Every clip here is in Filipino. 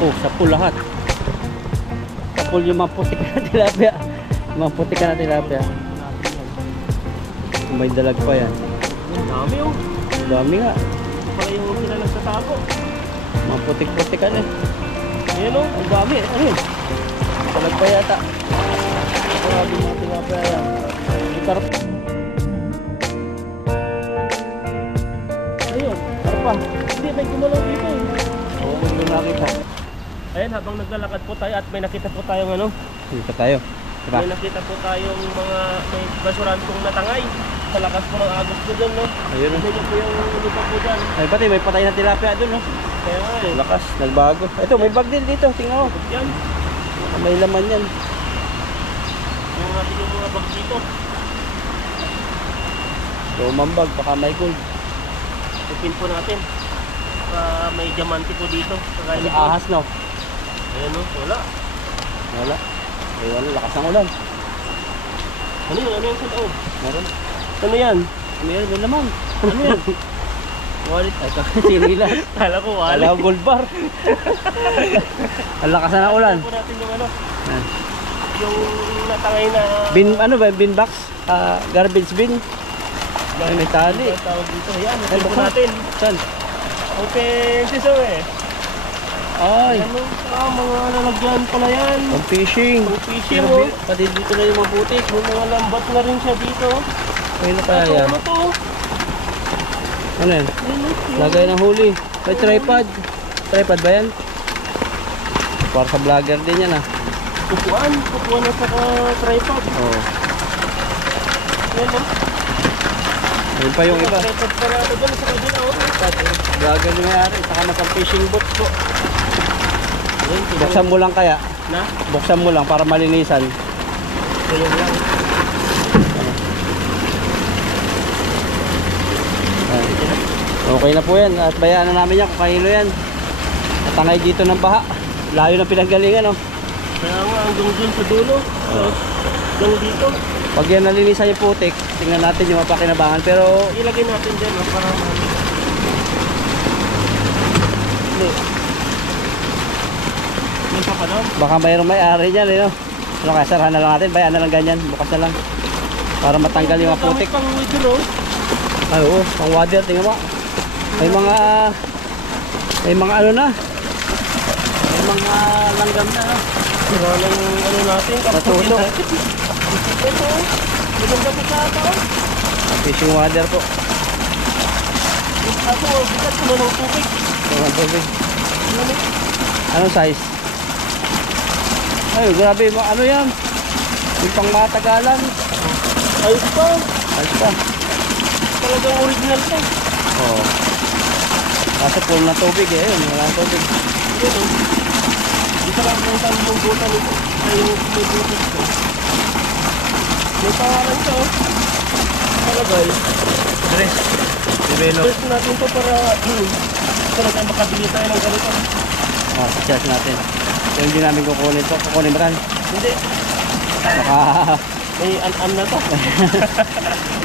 Oh, sa pool lahat. Sa pool yung mga putik na tilapia. Yung mga putik na tilapia. May dalag pa yan. Ang dami oh. Dami nga. Pala yung sila nagtatago. Mga putik-putik ano eh. Ayan oh. Ang dami. Ano yun? Dalag pa yata. Grabe mga tilapia yan. Yung karp. Ayun. Karpa. Hindi, may gumalaw dito eh. Oo, hindi nakita. Ayan, habang naglalakad po tayo at may nakita po tayong ano. Dito tayo. Diba? May nakita po tayong mga may basuran pong natangay. Sa lakas po ng agos ko dun, no? Ayun oh. Hindi po yung lupa po dyan. Ay pati may patay na tilapia dun no. Kaya nga eh. Lakas, nagbago. Ito may bag din dito, tingnan mo. Yan. May laman yan. Yung natin yung mga bag dito. Lumang bag, baka may gold. Ipin po natin. May diamante po dito. May ahas no. Ayan no, wala. Wala. Ay wala, lakas ng ulan. Ano yun? Ano yung sa loob? Meron. Ano yan? Meron, may laman. Ano yan? Wallet. Ay, sinilas. Kala ko wala. Kala ko gold bar. Ang lakas na ng ulan. Ipin po natin yung ano. Ayan. Yung natangay na... Bin, ano ba, bin box? Garbage bin. Ay, may tali. Ang tawag dito. Yan, Ay, ipin po baka. natin. Saan? Open siso eh. Ay, Ano? Mga lalagyan pala yan. pang fishing. Pang fishing Pero oh. pati dito na yung mga putik. May mga lambat na rin siya dito. Ayun na kaya yan. Ano to? Ano yan? Ayun, Lagay ng huli. May tripod. Tripod ba yan? Para sa vlogger din yan ah. Kupuan na sa tripod. Oo. Yan o. Ayun pa yung iba. Tripod para ito doon sa kabila o. Vlogger yung mayari. Saka na pang fishing boat po. Ayun, Buksan mo lang kaya. na. Buksan mo lang para malinisan. Ayun lang. Okay na po yan. At bayaan na namin yan kung kahilo yan. At tangay dito ng baha. Layo ng pinanggalingan oh. Kaya nga hanggang dun sa dulo. Hanggang dito. Pag yan nalinisan yung putik, tingnan natin yung mapakinabangan. Pero Ilagay natin dyan o. Para hindi. May pa pa doon. baka mayroong may-ari dyan eh, no? Ano kaya, sarahan na lang natin. Bayaan na lang ganyan. Bukas na lang. Para matanggal yung mga putik. Pang widyo o. Ay oo, pang water. Tingnan mo. May mga ano na. May mga langgam na. No? Sira na yung ano natin. Natuto. Ito o. Maganda po sa ata o. Fishing water po. Ako o. Bigat ko na ng tubig. Mga tubig. Anong size? Ay, grabe. Ano yan? Yung pang matagalan. Ayos pa. Ayos pa. Talagang original to. Oo. Kaso full na tubig eh. Ayun, wala nang tubig. Yun o. Di sa lang yung buta nito. Ay yung may butas ko. May pangalan siya o. Talagay. Dress. Develop. First natin to para talagang makabili tayo ng ganito. Charge natin. Kung hindi namin kukunin to. Kukunin ba kan? Hindi. Baka... May an-an na to.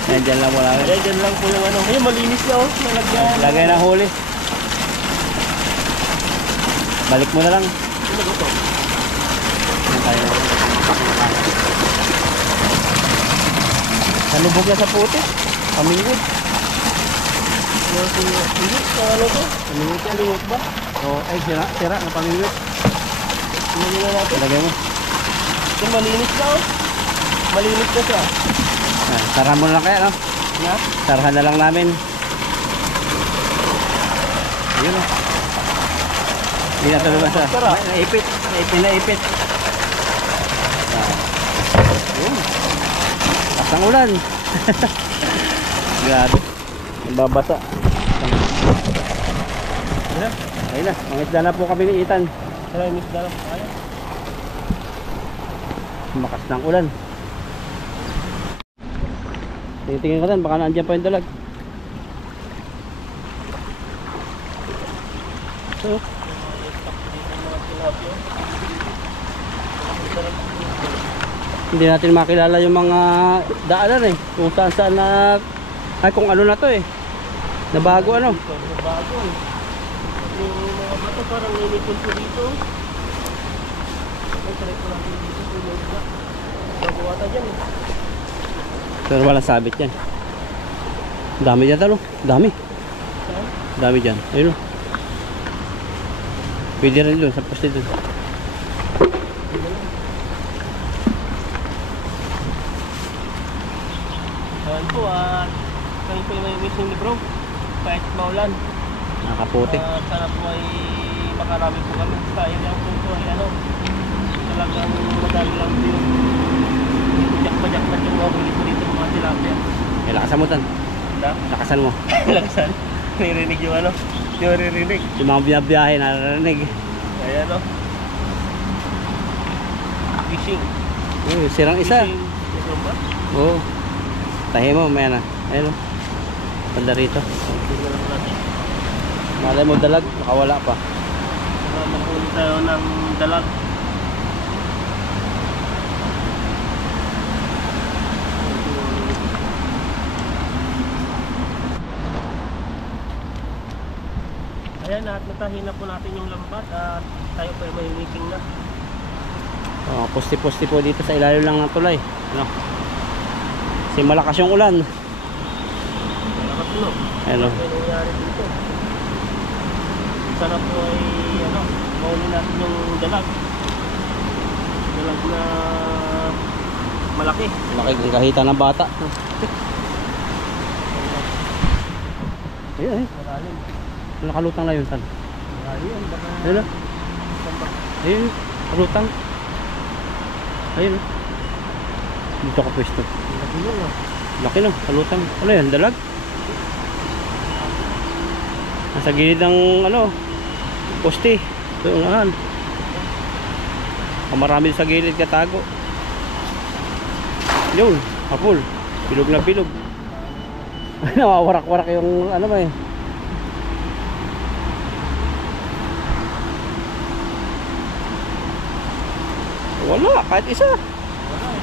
Yan, dyan lang muna. Kaya dyan lang po yung ano. Ngayon malinis na o. Nalagyan. Lagay ng huli. Balik mo na lang. Ano ba to? Yan tayo na. Nalubog na sa puti. Pamingwit. Hindi. Ano to? Pamingwit yan. Kalimot ba? Oo, ay sira. Sira ng pamingwit. Hindi na natin. Lagay mo. Kung malinis na o. Malinis na siya. Sarahan mo na lang kaya, no? Na? Sarahan na lang namin. Ayun, oh. Hindi na tuloy basta. Naipit. Naipit. Ayun. Pasang ulan. Grabe. Nababasa. Ayun na. Mangisda na po kami ni Ethan. Tara, miss na lang. Kaya. Makas ng ulan. Tingin ko din, baka naandyan pa yung dalag. So, hindi natin makilala yung mga daanan eh. Kung saan saan na... Ay kung ano na to eh. Na bago ano. Bago eh. Yung mga Ito parang ninipon ko dito. Ay, try ko natin dito. Tulog na. Babuwata dyan eh. Pero walang sabit yan. Dami dyan talo. Dami. Saan? Dami dyan. Ayun o. Pwede rin doon sa poste doon. Ayan po at kayo po yung may wishing ni bro. Kahit maulan. Nakaputi. Sana po ay makarami po kami sa area po ito ay ano. Talagang madami lang po yung pajak-pajak yung mga huli po dito ng mga tilapia. Eh, lakasan mo tan. Da? Lakasan mo. Lakasan. Narinig yung ano. Yung narinig. Yung mga binabiyahe naririnig. Ayan o. Fishing. Uy, sirang isa. Fishing. Ito ba? Oo. Tahi mo, may na. Ayun o. Banda rito. Tingnan lang natin. Malay mo dalag, nakawala pa. Makahuli tayo ng dalag. Ayan, at natahin na po natin yung lambat at tayo pa may wishing na. Oh, poste-poste po dito sa ilalim lang ng tulay. Ano? Kasi malakas yung ulan. Malakas no? Ayun o. Ano nangyari dito? Sana po ay ano, mahuli natin yung dalag. Dalag na malaki. Laki kahita ng bata. Ayun eh. Malalim. Nakalutang na yun tan. Ayun, baka... Ayun o. Ayun. Kalutang. Ayun o. Dito ka pwesto. Laki yun ah. Laki no. Kalutang. Ano yan? Dalag? Nasa gilid ng ano poste. Ito unahan. Marami sa gilid katago. Yun. Hapul. Bilog na bilog. Nawawarak-warak yung ano ba eh. Wala, kahit isa. Wala eh.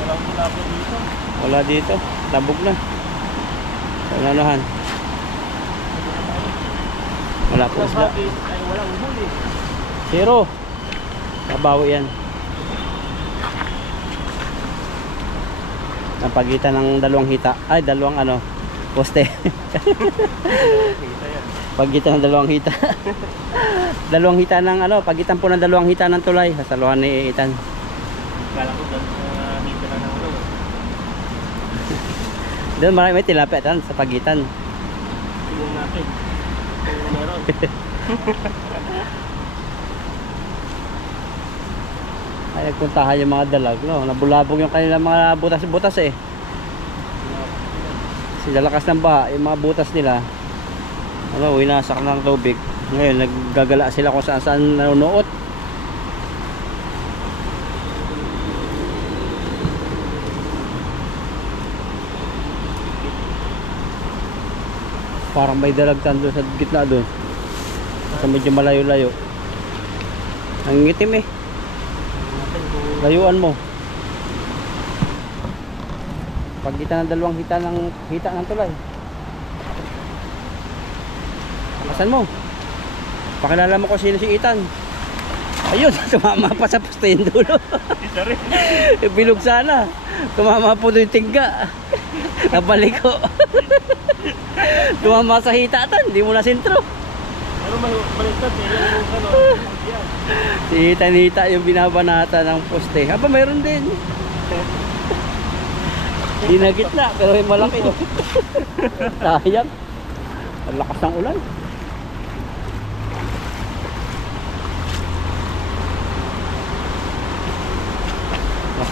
Walang tilapia dito. Wala dito. Tabog na. Sa unahan. Wala po Walang isda. hagis ay walang huli. Zero. Kabawi yan. Ang pagitan ng dalawang hita. Ay, dalawang ano. Poste. Kita yan. Pagitan ng dalawang hita. Dalawang hita ng ano. Pagitan po ng dalawang hita ng tulay. Sasaluhan ni Ethan. Kala ko doon hita na ng ulo. Doon marami may tilapia tan sa pagitan. Tingnan natin. Kung meron. Ay, nagpuntahan yung mga dalag, no? Nabulabog yung kanilang mga butas-butas eh. Sila lakas ng baha, yung mga butas nila. Ano, winasak ng tubig. Ngayon, naggagala sila kung saan nanunuot. Parang may dalagtan doon sa gitna doon. Sa medyo malayo-layo. Ang ngitim eh. Layuan mo. Pagitan ng dalawang hita ng tulay. Pakasan mo. Pakilala mo kung sino si Ethan. Ayun, tumama pa sa poste yung dulo. Isa rin. Bilog sana. Tumama po doon yung tingga. Nabalik ko. Tumama sa hita tan, hindi mo na sentro. Pero may baliktad eh. Yung ano. Yan. Si Ethan yung binabanata ng poste. Aba, mayroon din. Hindi na gitna, pero may malaki. Oh. Sayang. Ang lakas ng ulan.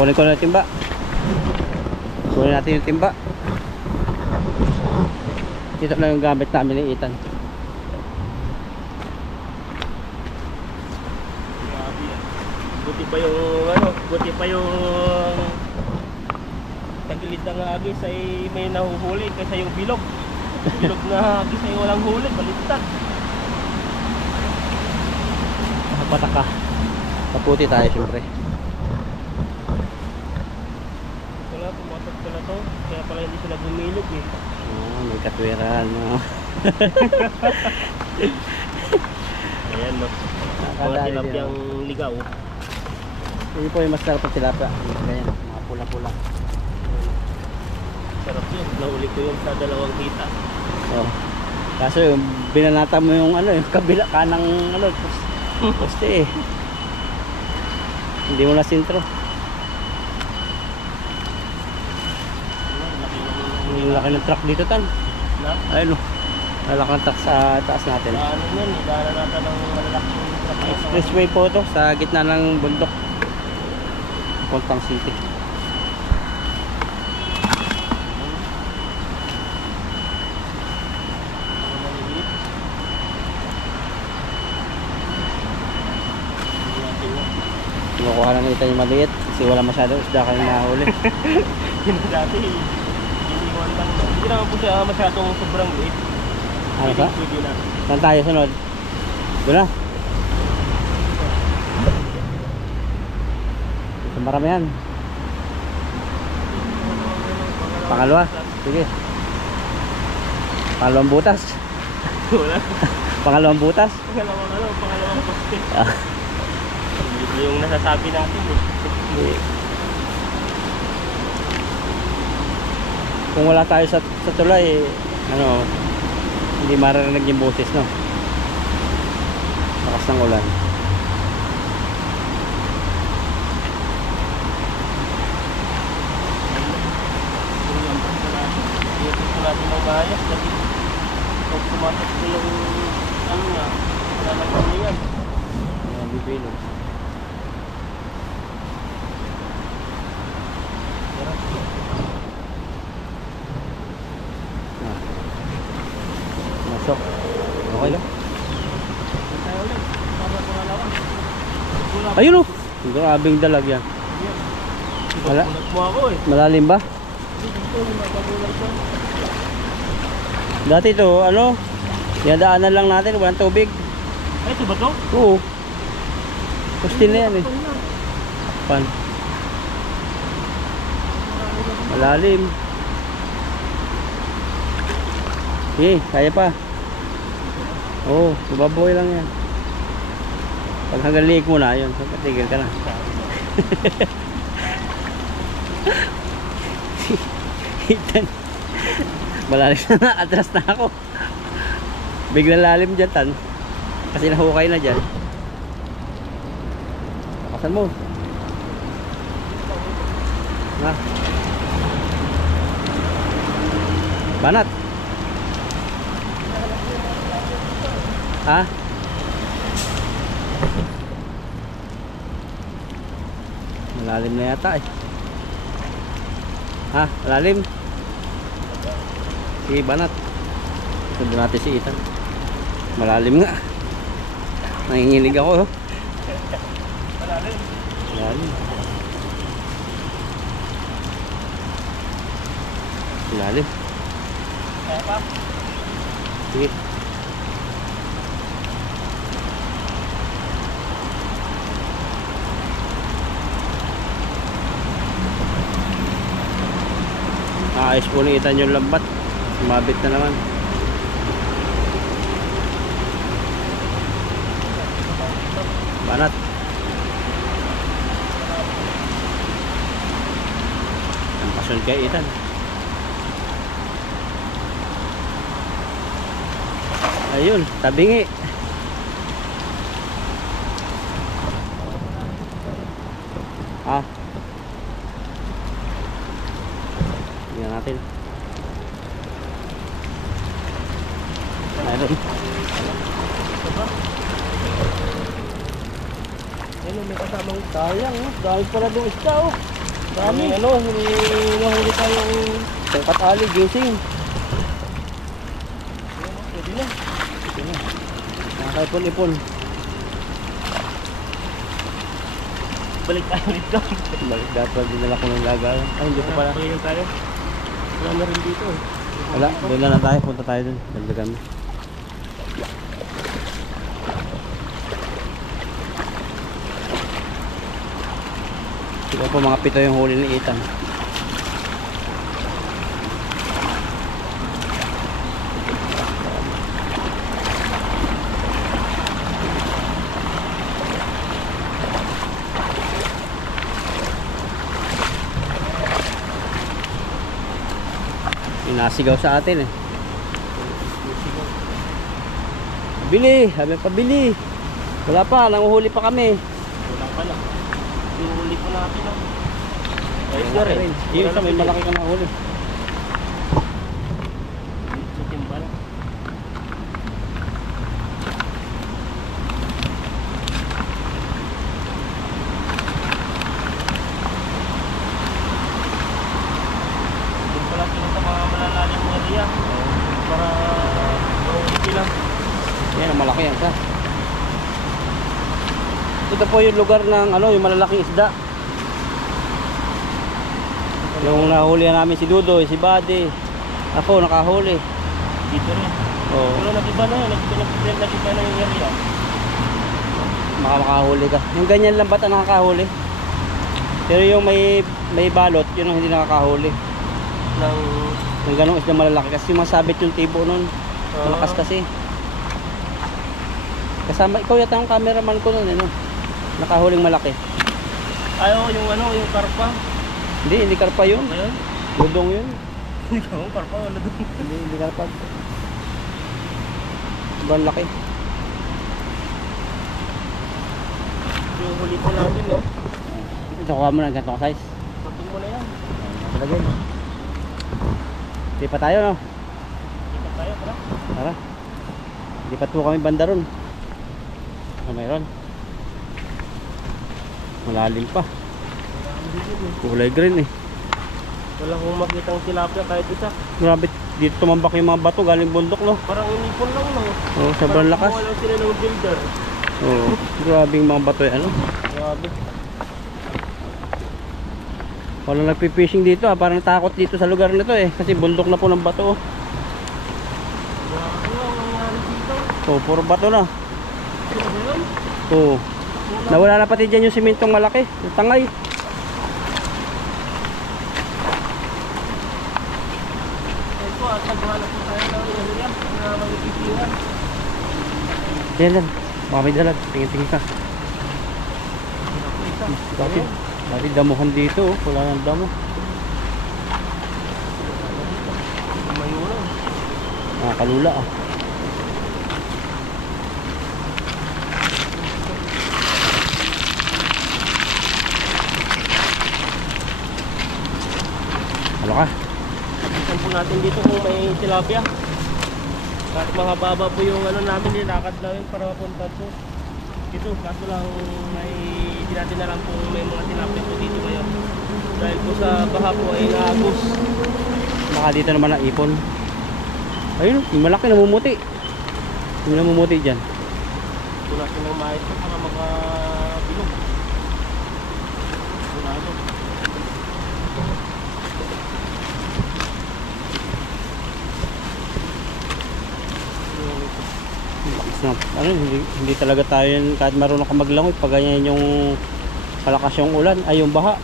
Kunin ko na yung timba. Kunin natin yung timba. Dito lang yung gamit namin ni Ethan. Grabe yan. Buti pa yung ano, buti pa yung tagilid ng agis ay may nahuhuli kaysa yung bilog. Bilog na agis ay walang huli, baliktad. Pataka. Kaputi tayo syempre. Wala, pumasok pala to. Kaya pala hindi sila gumilog eh. Oh, may katwiran. No? Mga Kada tilapyang ligaw. Hindi po yung masarap na tilapia. Ganyan, mga pula-pula. Sarap yun. Nahuli ko yun sa 2 kita. Oh. Kaso yung binanata mo yung ano, yung kabila kanang ano, poste eh. Hindi mo na sintro. Yung laki ng truck dito tan. Na? Ayun oh. Malaki ng truck sa taas natin. Ano yun? Daanan natin ng malalaking truck. Expressway po to sa gitna ng bundok. Pontang City. Kinukuha lang ito yung maliit kasi wala masyado isda kayong nahuli. Yun dati. Hindi naman po siya masyadong sobrang liit. Ano sa? Pwede na. Saan tayo sunod? Doon na. Ito maramihan. Pangalawa. Sige. Pangalawang butas. Wala. Pangalawang butas. Pangalawang poste. Ito yung nasasabi natin eh. Kung wala tayo sa tulay, ano, hindi maririnig yung boses, no? Lakas ng ulan. Iipin ko natin ng maayos kasi pag pumatok ko yung ano nga, wala nang kumingan. Ayan, bibilo. Masok. Okay lang. Tayo ulit, para pangalawa. Ayun oh. Grabing dalag yan. Wala. Kulat mo ako eh. Malalim ba? Dito, magpagulat ko. Dati to, ano? Dinadaanan lang natin, walang tubig. Ay, ito ba to? Oo. Pustin na yan eh. Pan. Malalim. Sige, kaya pa. Oo, subaboy lang yan. Pag hanggang liig mo na, yun. Tigil ka na. Hitan. Malalim na, atras na ako. Biglang lalim dyan, tan. Kasi nahukay na dyan. Lakasan mo. Na. Banat. Ha? Malalim na yata eh. Ha? Malalim? Si Banat. Sundan natin si Ethan. Malalim nga. Nanginginig ako. Oh. Malalim. Malalim. Malalim. Kaya pa? Sige. Ayos po ni Ethan yung lambat. Sumabit na naman. Banat. Ang pasyon kay Ethan. Ayun, tabingi. Ah. Tingnan natin. Ayun. Ayun, may kasamang Sayang, oh. Dahil pala doon isda, oh. dami. Ano, hindi nahuli tayong Tangkat ali, gising. pwede na. Nakakaipon-ipon. Balik tayo ulit doon. Balik dapat dinala ko ng laga. Ay, hindi ko pala. Pagyan tayo. Wala na rin dito eh. Wala, doon na lang tayo. Punta tayo doon. Dagdagan mo. Siguro po mga 7 yung huli ni Ethan. Nasigaw sa atin eh. Pabili, sabi pabili. Wala pa, nanguhuli pa kami. Wala pa lang. Huli po natin ah. Ayos na rin. Yun isa, may malaki ka nahuli. Sa timbal. Doon pala sila sa mga malalalim mga area. Para mahuli sila. Yan, ang malaki yan sa. Ito po yung lugar ng ano, yung malalaking isda. Yung nahulihan namin si Dudoy, si Buddy. Ako nakahuli. Dito rin. Oo, Pero nag-iba na yun. Nag-iba na yung area. makahuli ka. Yung ganyan lang ba't ang nakakahuli? Pero yung may balot, yun ang hindi nakakahuli. Ng... Yung ganong isda malalaki kasi masabit yung tibo nun. Malakas kasi. Kasama, ikaw yata ang cameraman ko nun, ano? Nakahuling malaki. Ayaw, yung ano, yung karpa. Hindi karpa yun. Ayun. Dudong yun. Hindi ko, karpa wala doon. Hindi karpa. Sobrang laki. Yung huli po natin, no? Ito, kuha mo ng gantong size. Patong mo na yan. Talagay. Lipat tayo, no? Ikat tayo, tara. Tara. Lipat po kami banda ron. Ano mayroon? Malalim pa. Kulay green eh. Wala kong makitang tilapia kahit isa. Grabe, dito tumambak yung mga bato galing bundok, no? Parang inipon lang, no? Oo, sobrang Parang lakas. kumuha lang sila ng builder. Oo, grabe yung mga bato eh, ano? Grabe. Walang nagpi-fishing dito ah, parang takot dito sa lugar nito eh. Kasi bundok na po ng bato oh. Grabe, ang nangyari dito. Oo, puro bato na. Sino ba yun? Oo. Nawala na pati dyan yung simintong malaki, yung tangay. Ayun po, at naghahanap po tayo ng area na magkikisihan. Yan lang, baka may dalag, tingin-tingin ka. Ako isa. Dati damuhan dito oh, wala nang damo. Mayunan. Nakakalula ah. Halo ka? Isan po natin dito kung may tilapia. Kahit mahaba po yung ano namin, nilakad namin para mapunta po. Ito, kaso lang may hindi natin alam kung may mga tilapia po dito ngayon. Dahil po sa baha po ay naagos. Baka dito naman ang ipon. Ayun, yung malaki namumuti. Yung namumuti dyan. Ito natin ng mais po para makabilog. Bunado. Ano, hindi talaga tayo yan, kahit marunong ka maglangoy pag ganyan yung kalakas yung ulan, ay yung baha,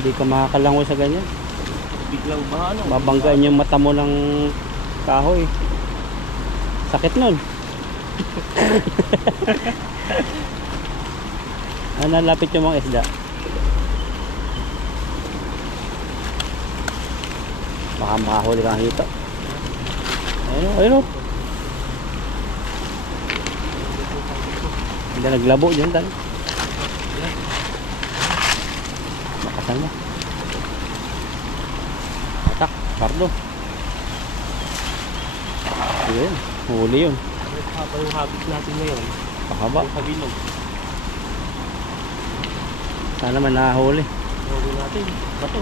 hindi ka makakalangoy sa ganyan. Biglang baha, no? Babanggaan yung mata mo ng kahoy, sakit nun. Nalapit yung mga isda, baka makahuli kang hito. Ayun o, hindi naglabo dyan tal. Makasan mo. Atak, pardo. Yun, huli yun. Haba yung habit natin ngayon. Pakaba. Sa bilog. Sana man nakahuli. Huli natin. Bato.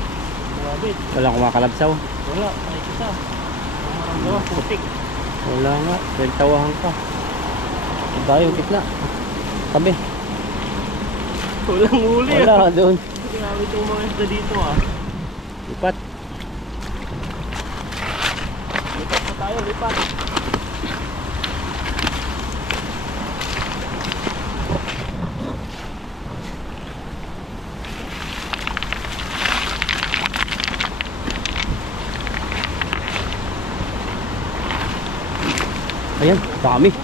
Habit. Walang kumakalabsaw. Wala. Ay isa. Maramdaman. Putik. Wala nga, tawahan ka. Tayo, kitna. Tabi. Walang huli. Wala doon. Grabe itong mga isda dito ah. Lipat. Lipat pa tayo. Lipat. Ayan, dami.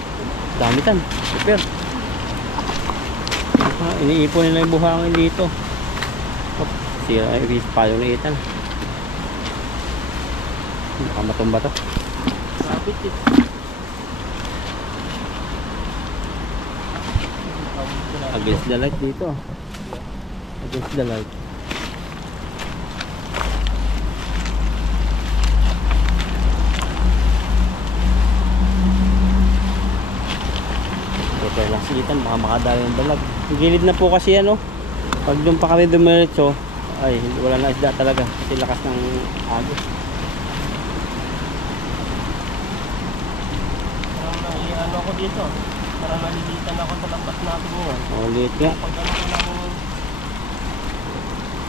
Dami tan. Super. Iniipon nila yung buhangin dito. Sira yung payong na itan. Baka matumba to. Sabit eh. Against the light dito. Against the light. Okay lang sigitan, baka makadali ng dalag. Gilid na po kasi ano. Pag doon pa kami dumiretso, ay wala na isda talaga kasi lakas ng agos. Parang ano ako dito. Parang nalilitan ako sa lampas natin ngayon. Oh, liit nga. Pag ano ko lang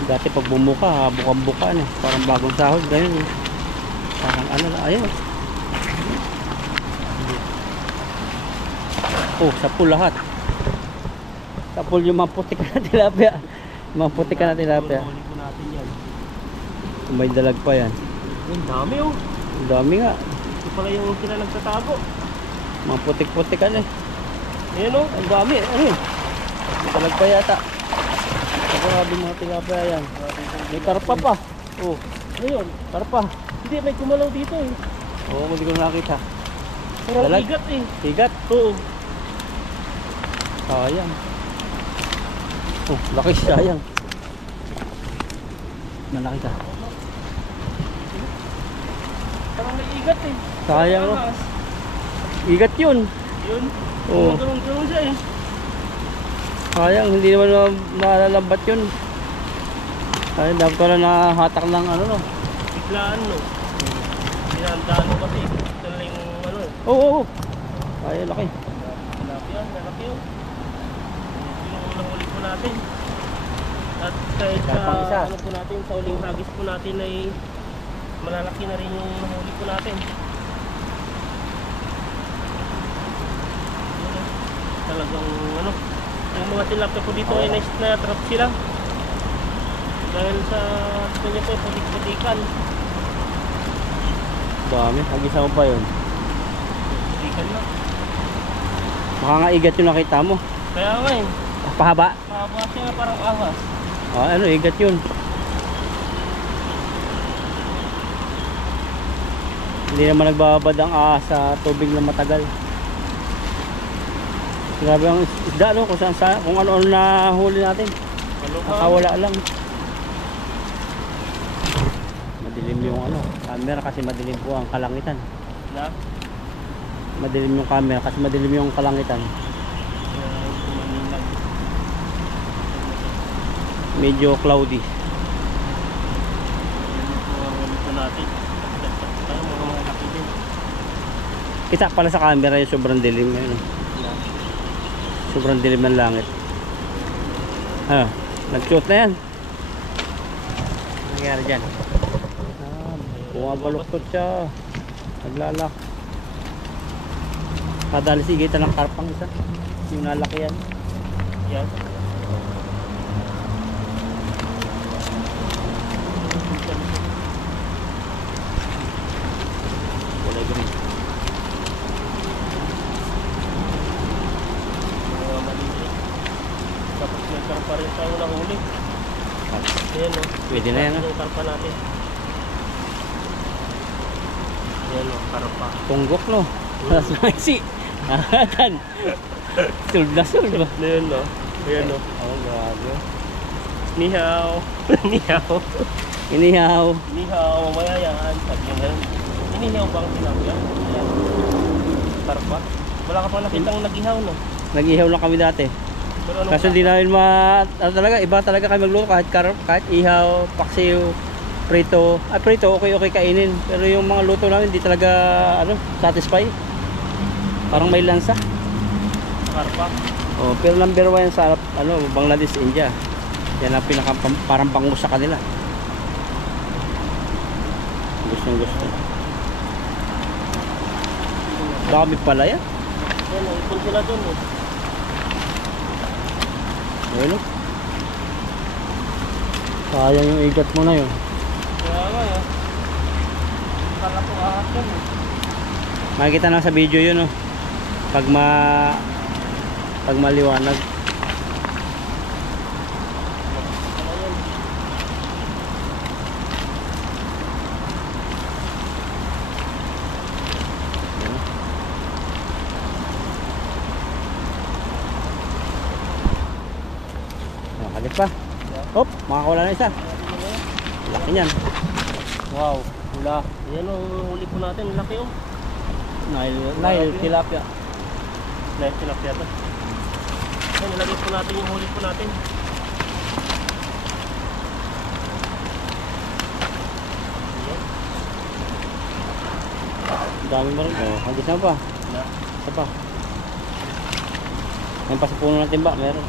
Dati pag bumuka, bukang-buka na. Parang bagong sahod, ganyan eh. Parang ano na, ayun. Oh, sa pool lahat. Sa pool yung mga putik na tilapia. Mga putik na tilapia. huli ko natin yan. May dalag pa yan. Ang dami oh. Ang dami nga. Ito pala yung sila nagtatago. Mga putik-putik ano eh. Ayan oh. Ang dami. Ano yun? May dalag pa yata. Grabe mga tilapia yan. May karpa pa. Oh, Ayun. karpa. Hindi, may kumalaw dito eh. Oo, hindi ko nakita. Parang Dalag? bigat eh. Higat. Oo. Sayang. Oh, laki sayang. Malaki ka. Parang may igat eh. Sayang oh. Angas. Higat yun. Yun. Oo. Gulong-gulong siya eh. Sayang, hindi naman malalambat yun. Sayang, dapat ko na nahatak ng ano no. Biglaan no. Dinandaan mo kasi. Ito na yung ano eh. Oo, oo. Sayang, laki. Malaki yun. Yung nahuli po natin. At kahit Karpang isa. ano po natin, sa uling hagis po natin ay malalaki na rin yung nahuli po natin. Talagang ano, yung mga tilapia po dito ay nice na trap sila. Dahil sa gusto niya po putik-putikan. Dami, hagisa mo pa yun. Putikan na. Baka nga igat yung nakita mo. Kaya nga eh, Pahaba. mahaba siya na parang ahas. Ah, ano, igat yun. Hindi naman nagbabad ang sa tubig na matagal. Grabe ang isda no, kung ano-ano na huli natin. Ano ka? Nakawala lang. Madilim yung ano, camera kasi madilim po ang kalangitan. Na? Madilim yung camera kasi madilim yung kalangitan. Kumaninag. Medyo cloudy. Ito natin. Tayo mga laki din. Kita pala sa camera yung sobrang dilim. Ayun. Sobrang dilim ng langit. Ah, nag-shoot na yan. Ano nangyari dyan? Bumabaluktot siya. Naglalak. Kadali sigitan ng karpang isa. Yung nalaki yan. Yan. Walay ganun. Mga maliliit. Tapos may karpa rin tayo nahuli. Ayan o. Pwede na yan. Yung karpa natin. Ayan o, karpa. Tunggok no. Mas maisi. Ahatan. Sulb na sulb. Ayan o. Ayan o. Oh, grabe. Nihaw. Nihaw. Inihaw. Nihaw. Mamaya yan. Sabi nyo ganun. Inihaw bang tinapya? Ayan. Karpa. Wala ka pang nakitang nag-ihaw no? Nag-ihaw lang kami dati. Pero anong Kaso hindi namin ano talaga, iba talaga kami magluto kahit ihaw, paksiw, prito. Prito okay kainin. Pero yung mga luto namin hindi talaga ano, satisfy. Parang may lansa. karpa? Oh, pero number 1 sa ano, Bangladesh, India. Yan ang pinaka parang bangus sa kanila. Gustong gusto. Dami pala yan. Ayan, ipon sila dun eh. Ayun. Sayang yung igat mo na yun. Kaya nga eh. Kala ko ahas yan eh. Makikita na sa video yun, oh. Pag maliwanag. Ano yan? Alis pa. Hop, makakawala na isa. Laki niyan. Wow, hula. Ayan ang huli po natin, laki oh. Nile tilapia. Nice tilapia to. Ayan, nilagay po natin yung huli po natin. Ayan. Ang dami ba rin? Oh, hanggang saan pa? Isa pa. Ayun pa sa puno natin ba? Meron.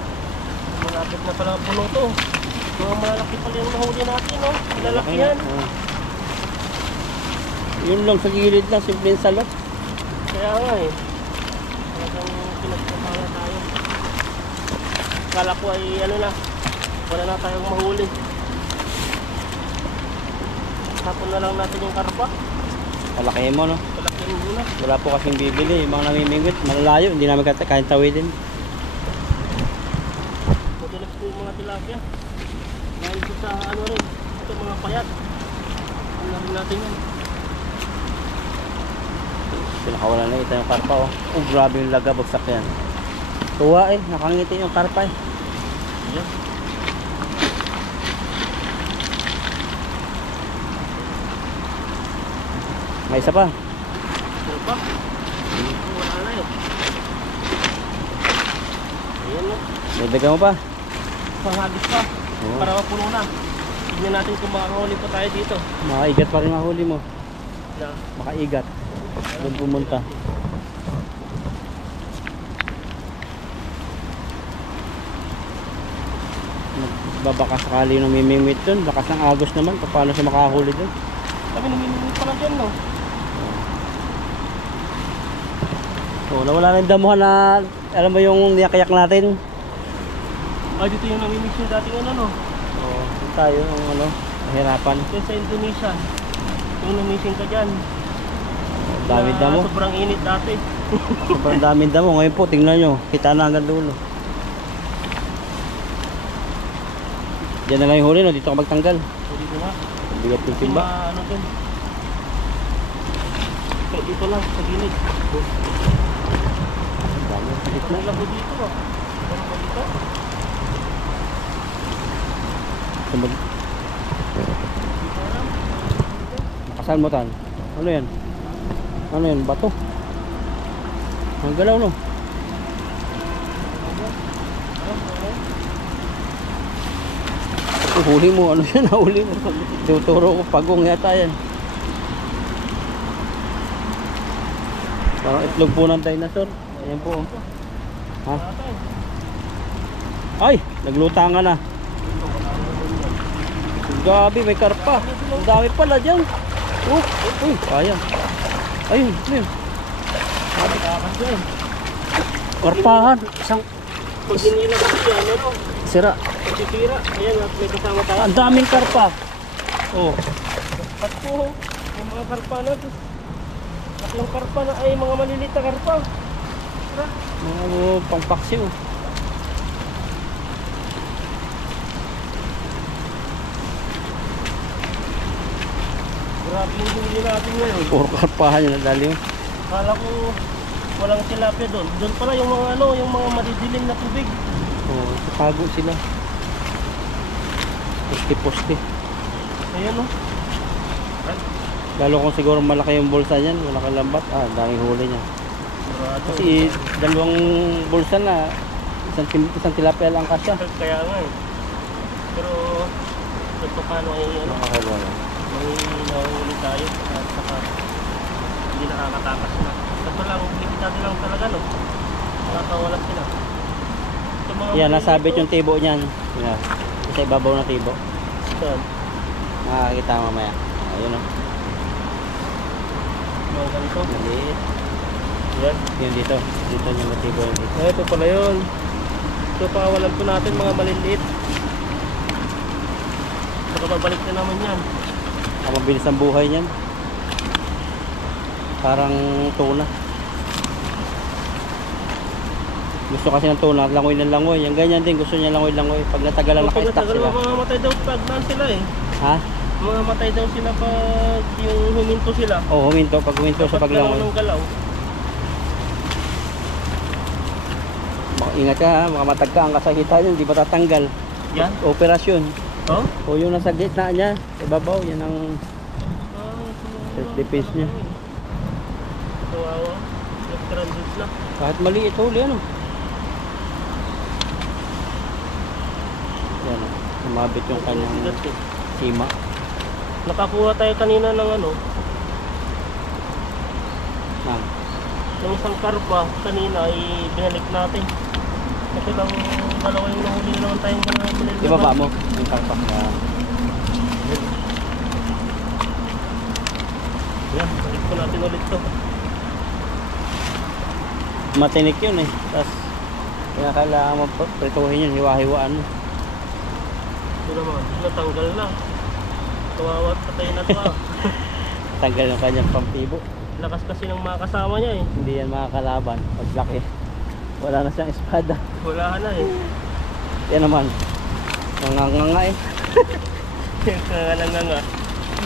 Malapit na pala puno to. Mga malalaki pala yung nahuli natin, no? Malalaki yan. Oh. Yun lang sa gilid lang, simpleng salot. Kaya nga eh. Talagang pinagpapala tayo. Kala ko ay ano na, wala na tayong mahuli. Tapon na lang natin yung karpa. Malaki mo, no? Malaki rin muna. Wala po kasing bibili. Yung mga namimingwit, malalayo. Hindi namin kayang tawidin. Matulis po yung mga tilapia. Dahil po sa ano rin, ito mga payat. Ano rin natin yan. Pinakawalan na ito yung karpa, oh. Oh, grabe yung laga, bagsak yan. Tuwa eh, nakangiti yung karpa eh. Ayan. May isa pa. Ito pa. Wala na eh. Ayan no. May daga mo pa. Panghagis pa. Oo. Para mapuno na. Tignan natin kung makakahuli pa tayo dito. Makaigat pa rin mahuli mo. Na. Makaigat. Doon pumunta. Babaka sakali nung mimimit dun. Lakas ng agos naman. Paano siya makahuli dun? Kami namimili pa lang dyan no. So, nawala na yung damuhan na alam mo yung niyakayak natin. Ah, dito yung namimix yung dating ano no. Oo, tayo yung ano, mahirapan. Ito sa Indonesia. Yung namising ka dyan. Dami Na damo. Sobrang init dati. Sobrang daming damo. Ngayon po, tingnan nyo. Kita na hanggang dulo. Diyan na lang yung huli, no? Dito ka magtanggal. So dito nga. Bigat yung timba. Ano dun. So, dito lang sa gilid. Dami. Bigat na. Ano lang po dito ah. Ano ba dito? Sumag. Dito lang. Nakasal mo tan. Ano yan? Ano yan? Bato. Ang galaw, no? Huli mo. Ano yan? Huli mo. Tuturo ko. Pagong yata yan. Parang itlog po ng dinosaur. Ayan po. Ha? Ay! Naglutangan na. Gabi, may karpa. Ang dami pala dyan. Uy, kaya. Ayun, ayun. Karpahan. Isang Pag hinila kasi yan, ano? sira. Pag titira, ayan at may kasama tayo. Ang daming karpa. Oh. Pasko, yung mga karpa na. Tatlong karpa na ay mga maliliit na karpa. Tara. Mga pangpaksiw. Grabe yung huli natin ngayon. Puro karpahan yung nadali mo. Kala ko walang tilapia doon. Doon pala yung mga ano, yung mga madidilim na tubig. Oh, tago sila. Poste-poste. Ayan o. Lalo kung siguro malaki yung bulsa niyan, malaki lambat. Ah, daming huli niya. Kasi dalawang bulsa na, isang tilapia lang kasya. Kaya nga eh. Pero kahit pa paano ay ano, Nakakawala. may nahuli tayo at saka hindi nakakatakas na. Kaso lang, limitado lang talaga no. Nakakawala sila. Sa mga Yan, maliliit nasabit to, yung tibo niyan. Yan. Sa ibabaw na tibo. saan? Makakita mamaya. Ayun o. Mga ganito. Maliit. Yan. Yun dito. Dito yung matibo yung dito. Ito pala yun. Ito pakawalan po natin mga maliliit. Saka babalik na naman yan. Ang mabilis ang buhay niyan. Parang tuna. Gusto kasi ng tuna, langoy ng langoy. Yung ganyan din, gusto niya langoy-langoy. Pag natagalan Pag naka-stack natagal, sila. mamamatay daw pag naan sila eh. Ha? Mamamatay daw sila pag yung huminto sila. Oo, huminto. Pag huminto sa Dapat galaw paglangoy. ng galaw. Ingat ka ha, makamatag ka. Ang kasahita niyan, di ba tatanggal? Yan? Operasyon. Oh? O yung nasa gitna niya, ibabaw, yan ang self-defense niya. Kawawa. Nag-trandot na. Kahit maliit huli, ano? Yan, sumabit yung kanyang Sigat eh. sima. Nakakuha tayo kanina ng ano, Nang, ng isang karpa kanina ay binalik natin. Kasi lang dalawa yung nahuli na naman tayong mga pinili. ibaba mo yung karpak na. Yan, balik ko natin ulit to. Matinik yun eh. Tapos, kailangan mo prituhin yun, hiwa-hiwaan mo. Ito naman, natanggal na. Kawawa at patay na to ah. Tanggal yung kanyang pampibo. Lakas kasi ng mga kasama niya eh. Hindi yan makakalaban. Pag laki, wala na siyang espada. Wala na eh. Yan naman, nanganganga eh. Kangalanga nga.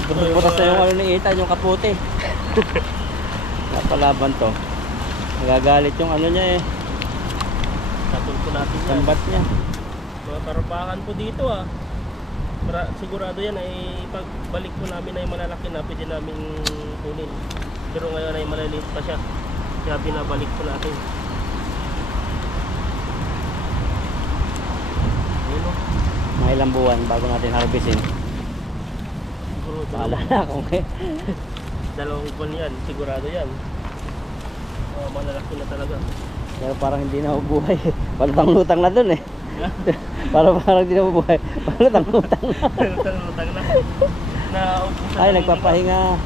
Butas na yung ano ni Ethan, yung kaputi. Napalaban to. Nagagalit yung ano niya eh. Tatol po natin yan. Sambat niya. Mga karapakan po dito ah. Sigurado yan ay pagbalik po namin ay malalaki na pwede namin kunin. Pero ngayon ay maliliit pa siya. Kaya binabalik po natin. Ayun o. Mga ilang buwan bago natin harvestin. Siguro Bahala na kung eh. dalawang buwan yan. Sigurado yan. Malalaki na talaga. Pero parang hindi na mabuhay. Palutang-lutang na dun eh. Parang hindi na mabuhay. Palutang-lutang na. Lutang na. Ay, nagpapahinga.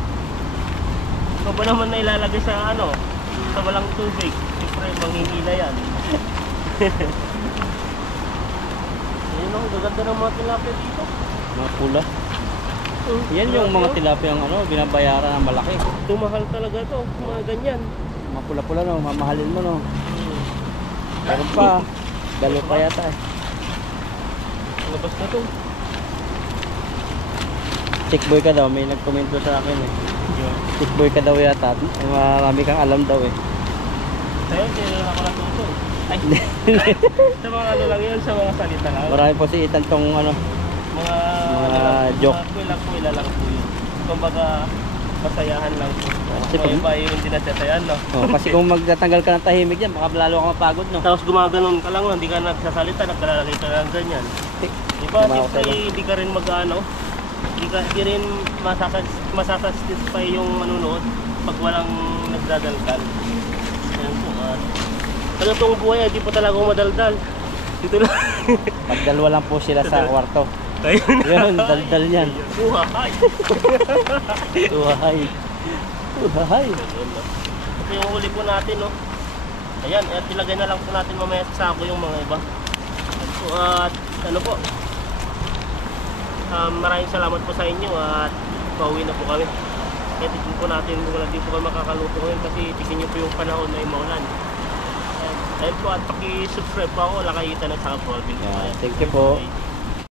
Ikaw ba naman na ilalagay sa ano? Sa walang tubig. Siyempre, manghihila yan. Ayun o, gaganda ng mga tilapia dito. Mga pula. Yan yung mga tilapia ang ano, binabayaran ng malaki. Tumahal talaga to, mga ganyan. Mga pula-pula no, mamahalin mo no. Meron pa. Dalo pa yata eh. Labas na to. Chick boy ka daw, may nagkomento sa akin eh. Chick boy ka daw yata. Marami kang alam daw eh. Sa'yo, kailan ako natuto. Ay, sa mga ano lang yun, sa mga salita lang. Marami po si Ethan tong ano. Mga joke. Mga kuila lang po yun. Kumbaga, masayahan lang po. Kasi Mga iba yung hindi nasasayahan, no? Oh, kasi kung magtatanggal ka ng tahimik yan, baka lalo ka mapagod no. Tapos gumaganon ka lang, hindi ka nagsasalita, nagkalalagay ka lang ganyan. Diba, siyempre hindi ka rin mag-ano, hindi rin masasatisfy yung manunood pag walang nagdadaldal. Yan po. Ano itong buhay, hindi pa talaga ako madaldal. Dito lang. Pagdalwa lang po sila sa kwarto. Ayun. Yun, daldal yan. Buhay. Tuhay. Tuhay. Ito yung huli po natin, no? Ayan, at ilagay na lang po natin mamaya sa sako yung mga iba. At ano po, maraming salamat po sa inyo at pauwi na po kami. Kaya tignan po natin kung wala din po kayo makakaluto ngayon kasi tignan nyo po yung panahon na yung maulan. Ayun po at paki-subscribe po ako, Lakay Ethan at saka po Alvin. Yeah, thank you po.